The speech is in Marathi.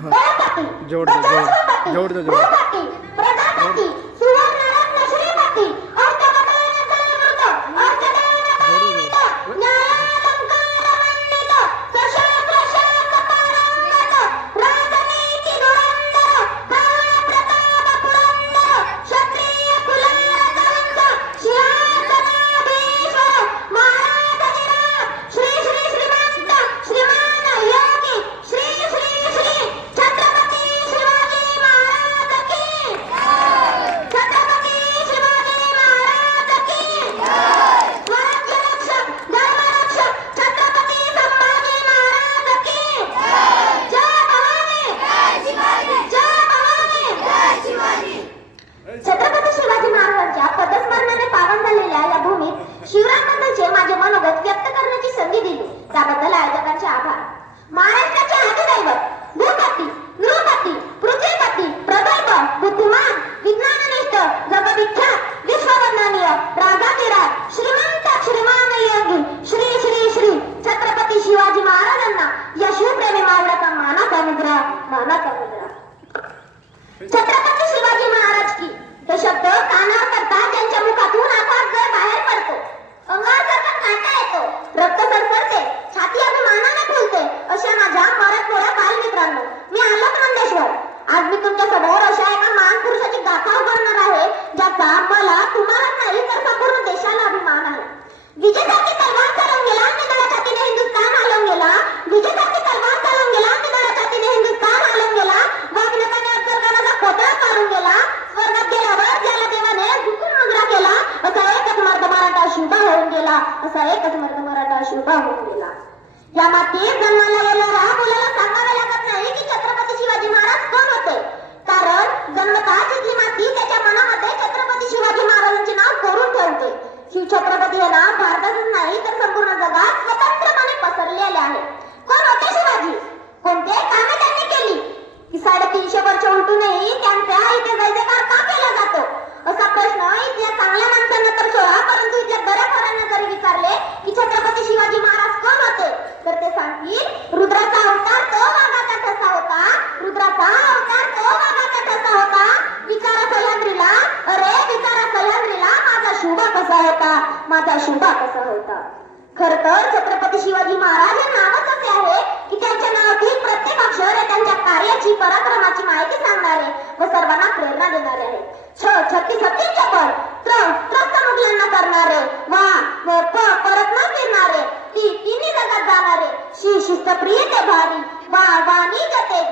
दयापती, जोड भूपती, प्रजापती, सुवर्णरत्न श्रीपती, अष्टकपाळ समृद्ध, अष्टदैवतान्वित, न्यायालंकारमण्डित, सशस्त्र शास्त्र पारंगत, राजनीती धुरंधर, प्रताप पुरंदर, क्षत्रिय कुलावतंस, सिंहासनाधीश, महाराजाधिराज, श्री श्री श्रीमंत, श्रीमान योगी, श्री श्री श्री छत्रपती शिवाजी महाराज की छत्रपती शिवाजी महाराज की स्वराज्य रक्षक, धर्मरक्षक छत्रपती संभाजी महाराज की जय भवानी, जय भवानी, छत्रपती शिवाजी महाराजांच्या पदस्मरणाने पावन झालेल्या या भूमीत शिवरायांबद्दलचे माझे मनोगत व्यक्त करण्याची संधी दिली त्याबद्दल आयोजकांचे आभार. महाराष्ट्राचे अधिदैवत, भूपती, नृपती, पृथ्वीपती, प्रगल्भ, बुद्धिमान, विज्ञाननिष्ठ, जगविख्यात, विश्ववंदनीय, राजाधिराज, श्रीमंत, श्रीमान योगी, श्री श्री श्री छत्रपती शिवाजी महाराजांना या शिवप्रेमी मावळ्याचा मानाचा मुद्रा. छत्रपती शिवाजी महाराज की हे शब्द कानावर पडतात ज्यांच्या मुखातून आवाज जर बाहेर पडतो, अंगावर जर काटा येतो, रक्त सरसरते, छाती अभिमानाने फुलते, अशा माझ्या मराठमोळ्या बालमित्रांनो, मी आलोक नंदेश्वर. आज मी तुमच्या समोर अशा एका महान पुरुषाची गाथा उघडणार आहे ज्याचा मला, तुम्हाला नाही तर संपूर्ण देशाला अभिमान आहे. विजेसारखी तलवार चालवून गेला, निधड्या छातीने हिंदुस्थान हलवून गेला. विजेसारखी तलवार चालवून गेला, निधड्या छातीने हिंदुस्थान हलवून गेला. वाघनखाने अफजलखानाचा कोतळा काढून गेला. स्वर्गात गेल्यावर ज्याला देवाने झुकून मुजरा केला, असा एकच मर्द मराठा शिवबा होऊन गेला. असा एकच मर्द मराठा शिवबा होऊन गेला. या मातीत जन्माला येणारा मुलाला सांगावे लागत नाही की छत्रपती शिवाजी महाराज कोण होते, कारण जन्मतः जिथली माती त्याच्या मनामध्ये छत्रपती शिवाजी महाराजांचे नाव कोरून ठेवते. शिवछत्रपती हे नाव भारतातच नाही तर संपूर्ण जगात स्वतंत्रपणे पसरलेले आहे. कोण होते शिवाजी, कोणते कामे त्यांनी केली की 350 वर्ष उलटूनही त्यांचा इथे जयजयकार का केला जातो, असा प्रश्न इथल्या चांगल्या माणसांना तर सोडा, परंतु इथल्या बऱ्याचऱ्यांना जरी विचारले की छत्रपती शिवाजी महाराज कोण होते तर ते सांगतील रुद्राचा अवतार तो वाघाचा ठसा होता, रुद्राचा अवतार तो वाघाचा ठसा होता. विचारा सह्याद्रीला, अरे विचारा सह्याद्रीला माझा शिवबा कसा होता, माझा शिवबा कसा होता. खर तर छत्रपती शिवाजी महाराज हे नावच असे आहे की त्यांच्या नावातील प्रत्येक अक्षर हे त्यांच्या कार्याची, पराक्रमाची माहिती सांगणारे व सर्वांना प्रेरणा देणारे आहे. छत्ती चपळ, त्रस्त मुघलांना करणारे, परत न फिरणारे, तिन्ही जगात जाणारे, शिस्तप्रिय ते भारी, वाणी गते